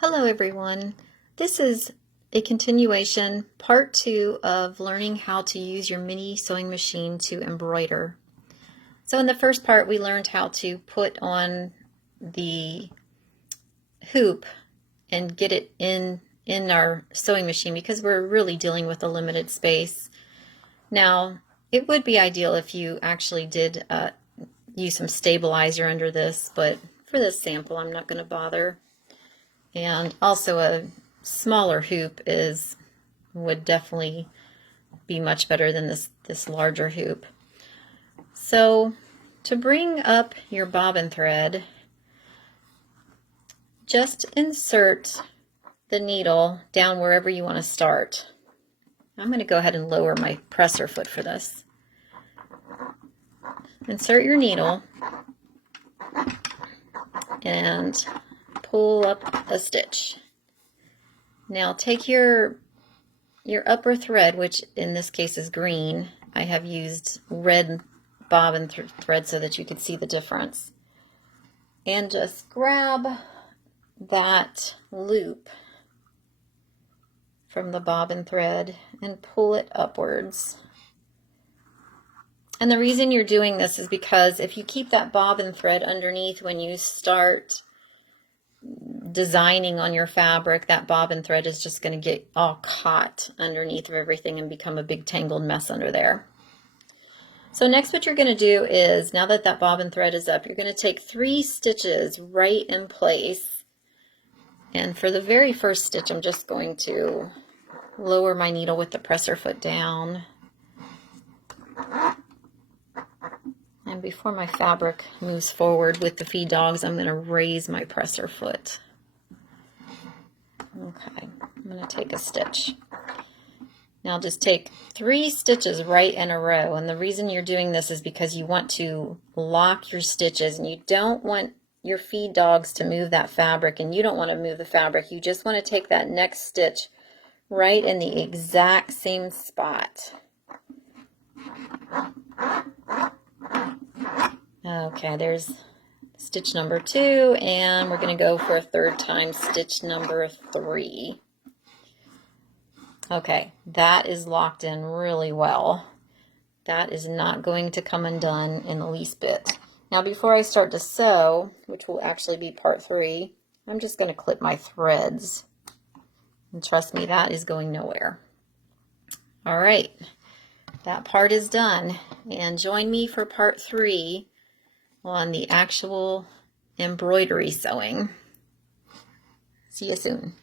Hello everyone. This is a continuation, part 2 of learning how to use your mini sewing machine to embroider. So in the first part we learned how to put on the hoop and get it in our sewing machine because we're really dealing with a limited space. Now it would be ideal if you actually did use some stabilizer under this, but for this sample I'm not going to bother. And also a smaller hoop would definitely be much better than this larger hoop. So to bring up your bobbin thread, just insert the needle down wherever you want to start. I'm going to go ahead and lower my presser foot for this. Insert your needle and pull up a stitch. Now take your upper thread, which in this case is green. I have used red bobbin thread so that you could see the difference. And just grab that loop from the bobbin thread and pull it upwards. And the reason you're doing this is because if you keep that bobbin thread underneath when you start designing on your fabric, that bobbin thread is just going to get all caught underneath of everything and become a big tangled mess under there. So next what you're going to do is, now that that bobbin thread is up, you're going to take 3 stitches right in place. And for the very first stitch, I'm just going to lower my needle with the presser foot down. And before my fabric moves forward with the feed dogs, I'm going to raise my presser foot. Okay, I'm going to take a stitch. Now just take 3 stitches right in a row, and the reason you're doing this is because you want to lock your stitches, and you don't want your feed dogs to move that fabric, and you don't want to move the fabric. You just want to take that next stitch right in the exact same spot. Okay, there's stitch number 2, and we're going to go for a third time, stitch number 3. Okay, that is locked in really well. That is not going to come undone in the least bit. Now before I start to sew, which will actually be part 3, I'm just going to clip my threads. And trust me, that is going nowhere. All right, that part is done. And join me for part 3 on the actual embroidery sewing. See you soon.